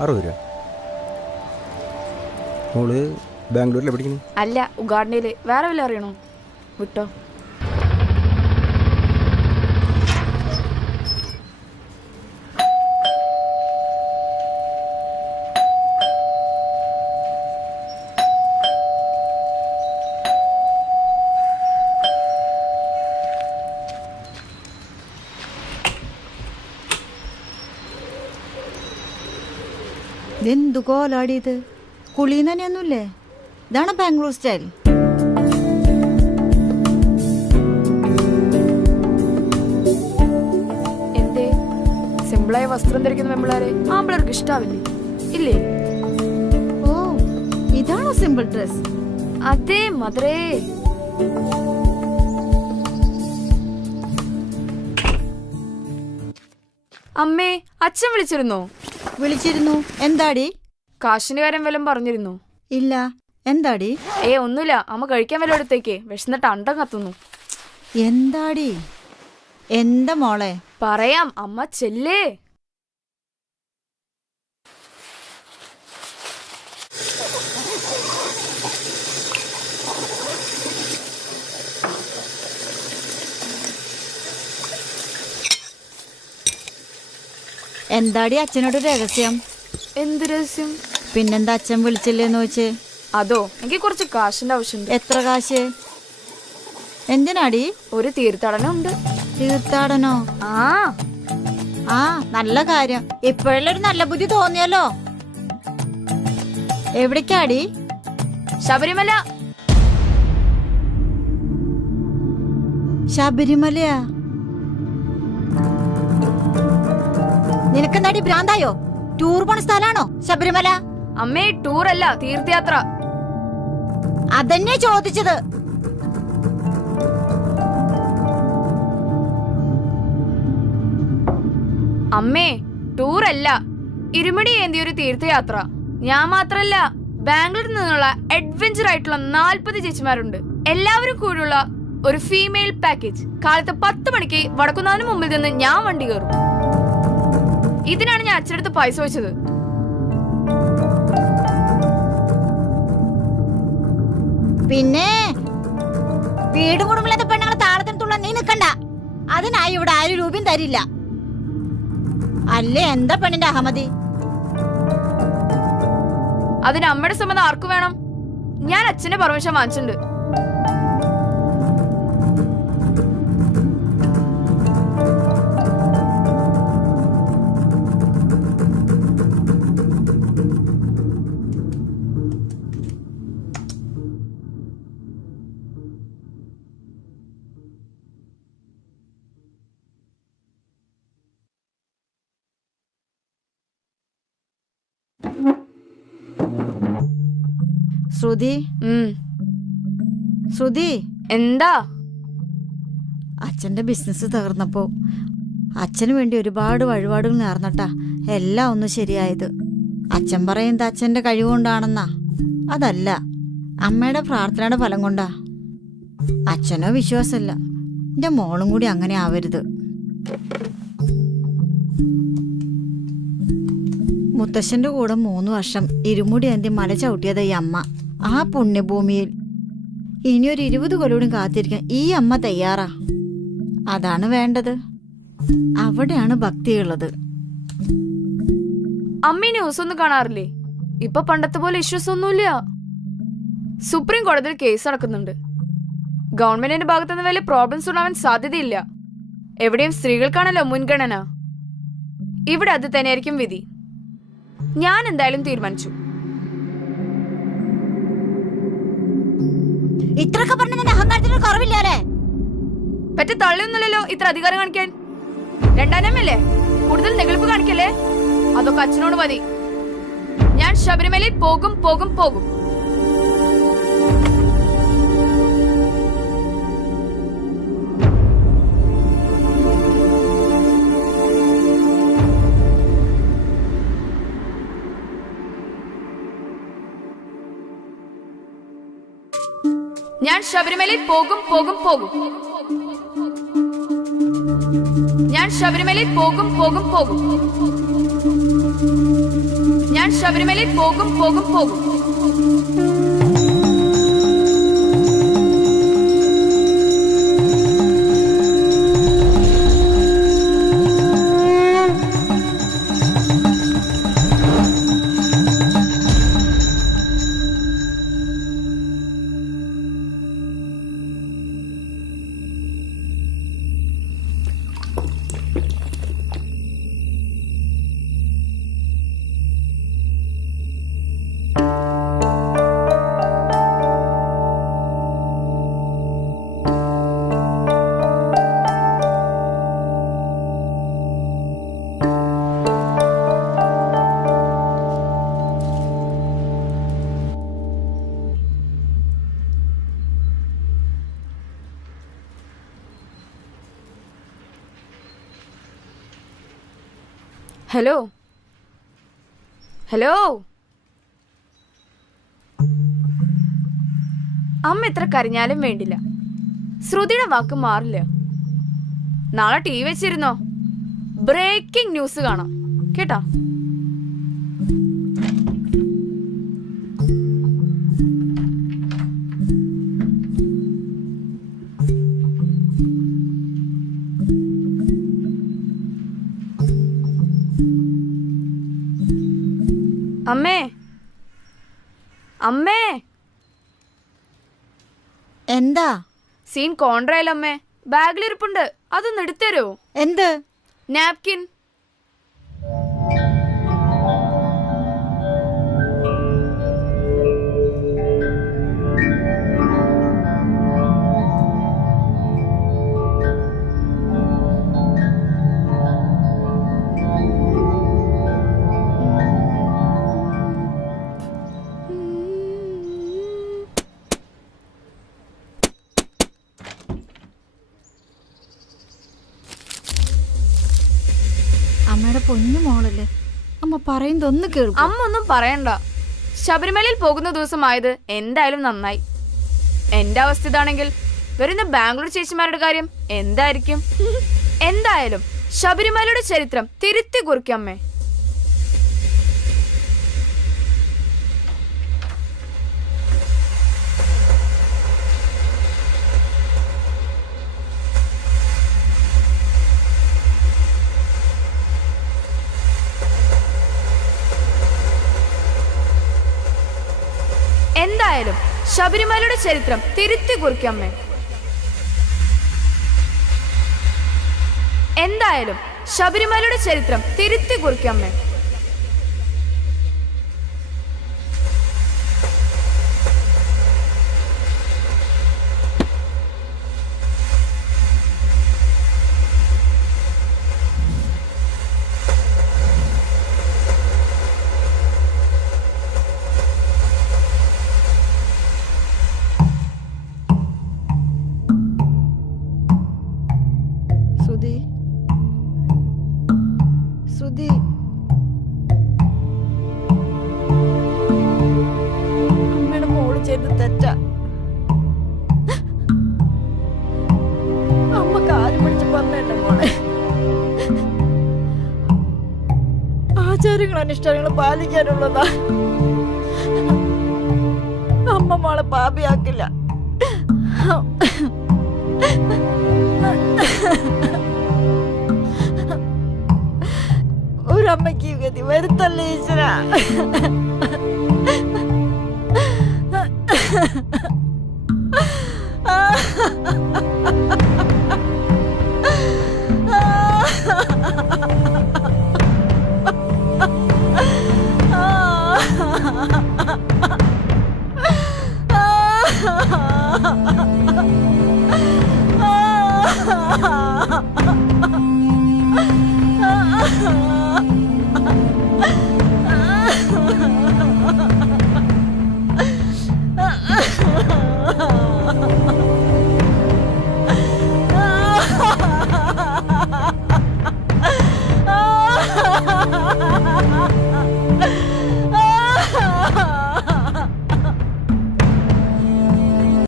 60 രൂപ. മോള് ബാംഗ്ലൂരിലെ പഠിക്കുന്നു? അല്ല, ഉഗാണ്ടയില്. വേറെ വല്ല അറിയണോ? വിട്ടോ. ഇതെന്തു കോലാടിയത്? കുളീന്ന് തന്നെയൊന്നുമില്ലേ? ഇതാണ് ബാംഗ്ലൂർ സ്റ്റൈൽ. എന്തേ സിമ്പിളായ വസ്ത്രം ധരിക്കുന്ന പെമ്പിളാരെ ആമ്പിളർക്ക് ഇഷ്ടാവില്ലേ? ഇല്ലേ? ഓ, ഇതാണോ സിമ്പിൾ ഡ്രസ്? അതേ മദറേ. അമ്മേ, അച്ഛൻ വിളിച്ചിരുന്നോ? വിളിച്ചിരുന്നു. എന്താടി? കാശിന് കാര്യം വല്ലതും പറഞ്ഞിരുന്നു? ഇല്ല. എന്താടി? ഒന്നുമില്ല. അമ്മ കഴിക്കാൻ വല്ല എടുത്തേക്ക്. വിശന്നിട്ട് അണ്ടം കത്തുന്നു. എന്താടി? എന്താ മോളെ? പറയാം, അമ്മ ചെല്ലേ. എന്താടി അച്ഛനോട് രഹസ്യം? എന്ത് രഹസ്യം? പിന്നെന്താ അച്ഛൻ വിളിച്ചില്ലേന്ന് ചോദിച്ചേ? അതോ, എനിക്ക് കുറച്ച് കാശിന്റെ ആവശ്യമുണ്ട്. എത്ര കാശ്? എന്തിനാടി? ഒരു തീർത്ഥാടനം ഉണ്ട്. തീർത്ഥാടനോ? ആ, നല്ല കാര്യം. ഇപ്പോഴല്ലേ ഒരു നല്ല ബുദ്ധി തോന്നിയല്ലോ. എവിടേക്കാടി? ശബരിമല. ശബരിമലയാ? നിനക്കെന്താടി ഭ്രാന്തായോ? ടൂർ പോണ സ്ഥലാണോ ശബരിമല? അമ്മേ, ടൂർ അല്ല, തീർത്ഥയാത്ര. അതന്നെ ചോദിച്ചത്. അമ്മേ, ടൂർ അല്ല, ഇരുമുടി ഏന്തിയ ഒരു തീർത്ഥയാത്ര. ഞാൻ മാത്രല്ല, ബാംഗ്ലൂരിൽ നിന്നുള്ള അഡ്വഞ്ചർ ആയിട്ടുള്ള 40 ചേച്ചിമാരുണ്ട്. എല്ലാവരും കൂടിയുള്ള ഒരു ഫീമെയിൽ പാക്കേജ്. കാലത്ത് 10 മണിക്ക് വടക്കുന്നാവിന് മുമ്പിൽ നിന്ന് ഞാൻ വണ്ടി കയറും. ഇതിനാണ് ഞാൻ അച്ഛനടുത്ത് പൈസ വെച്ചത്. പിന്നെ വീടും കുടുംബില്ലാത്ത പെണ്ണുങ്ങളെ താളത്തിനുള്ള നീ നിക്കണ്ട. അതിനായി ഇവിടെ 1000 രൂപയും തരില്ല. അല്ലേ എന്താ പെണ്ണിന്റെ അഹമ്മതി? അതിന് അമ്മയുടെ സമ്മതം ആർക്കു വേണം? ഞാൻ അച്ഛന്റെ പെർമിഷൻ വാങ്ങിച്ചിട്ടുണ്ട്. ശ്രുതി, ശ്രുതി, എന്താ? അച്ഛന്റെ ബിസിനസ് തകർന്നപ്പോ അച്ഛന് വേണ്ടി ഒരുപാട് വഴിപാടുകൾ നേർന്നട്ടാ എല്ലാം ഒന്ന് ശരിയായത്. അച്ഛൻ പറയുന്നത് അച്ഛന്റെ കഴിവുകൊണ്ടാണെന്നാ. അതല്ല, അമ്മയുടെ പ്രാർത്ഥനയുടെ ഫലം കൊണ്ടാ. അച്ഛനോ വിശ്വാസമില്ല. എന്റെ മോളും കൂടി അങ്ങനെ ആവരുത്. മുത്തശ്ശന്റെ കൂടെ 3 വർഷം ഇരുമുടി ഏന്തി മല ചവിട്ടിയത് ഈ അമ്മ. ആ പുണ്യഭൂമിയിൽ ഇനിയൊരു 20 കൊല്ലൂടും കാത്തിരിക്കാൻ ഈ അമ്മ തയ്യാറാ. അതാണ് വേണ്ടത്. അവിടെയാണ് ഭക്തിയുള്ളത്. അമ്മ ന്യൂസ് ഒന്നും കാണാറില്ലേ? ഇപ്പൊ പണ്ടത്തെ പോലെ ഇഷ്യൂസ് ഒന്നുമില്ല. സുപ്രീം കോടതിയിൽ കേസ് നടക്കുന്നുണ്ട്. ഗവൺമെന്റിന്റെ ഭാഗത്തുനിന്ന് വലിയ പ്രോബ്ലംസ് ഉണ്ടാവാൻ സാധ്യതയില്ല. എവിടെയും സ്ത്രീകൾക്കാണല്ലോ മുൻഗണന. ഇവിടെ അത് തന്നെയായിരിക്കും വിധി. ഞാൻ എന്തായാലും തീരുമാനിച്ചു. ഇത്രയൊക്കെ പറഞ്ഞ അഹങ്കാരത്തിന് കുറവില്ലേ? പറ്റ തള്ളിയൊന്നുമില്ലല്ലോ ഇത്ര അധികാരം കാണിക്കാൻ. 2ാമല്ലേ? കൂടുതൽ നെഗളിപ്പ് കാണിക്കല്ലേ? അതൊക്കെ അച്ഛനോട് മതി. ഞാൻ ശബരിമലയിൽ പോകും പോകും പോകും. ഞാൻ ശബരിമലയിൽ പോകും പോകും പോകും. ഞാൻ ശബരിമലയിൽ പോകും പോകും പോകും. ഞാൻ ശബരിമലയിൽ പോകും പോകും പോകും. ഹലോ ഹലോ, അമ്മ എത്ര കരഞ്ഞാലും വേണ്ടില്ല, ശ്രുതിയുടെ വാക്ക് മാറില്ല. നാളെ ടി വി വെച്ചിരുന്നോ, ബ്രേക്കിംഗ് ന്യൂസ് കാണാം കേട്ടാ. അമ്മേ അമ്മേ, എന്താ? സീൻ കോൺട്രയിലമ്മേ, ബാഗിലിരിപ്പുണ്ട്, അതൊന്ന് എടുത്തരോ? എന്ത്? നാപ്കിൻ. അമ്മയുടെ പൊന്നു മോളല്ലേ, അമ്മ പറയുന്നതൊന്ന് കേൾക്കും. അമ്മ ഒന്നും പറയണ്ട, ശബരിമലയിൽ പോകുന്ന ദിവസമായത് എന്തായാലും നന്നായി. എന്റെ അവസ്ഥ ഇതാണെങ്കിൽ വരുന്ന ബാംഗ്ലൂർ ചേച്ചിമാരുടെ കാര്യം എന്തായിരിക്കും? എന്തായാലും ശബരിമലയുടെ ചരിത്രം തിരുത്തി കുറിക്കമ്മേ. എന്തായാലും ശബരിമലയുടെ ചരിത്രം തിരുത്തി കുറിക്കമ്മേ. എന്തായാലും ശബരിമലയുടെ ചരിത്രം തിരുത്തി കുറിക്കമ്മേ. ശ്രുതി, അമ്മയുടെ മോള് ചെയ്ത് തെറ്റാ. അമ്മ കാല് പിടിച്ച് പറഞ്ഞ മോളെ, ആചാരങ്ങളും അനുഷ്ഠാനങ്ങളും പാലിക്കാനുള്ളതാ. അമ്മ മോളെ പാപിയാക്കില്ല. ഒരമ്മയ്ക്ക് ഗതി വരുത്തല്ലേ ഈശ്വരാ.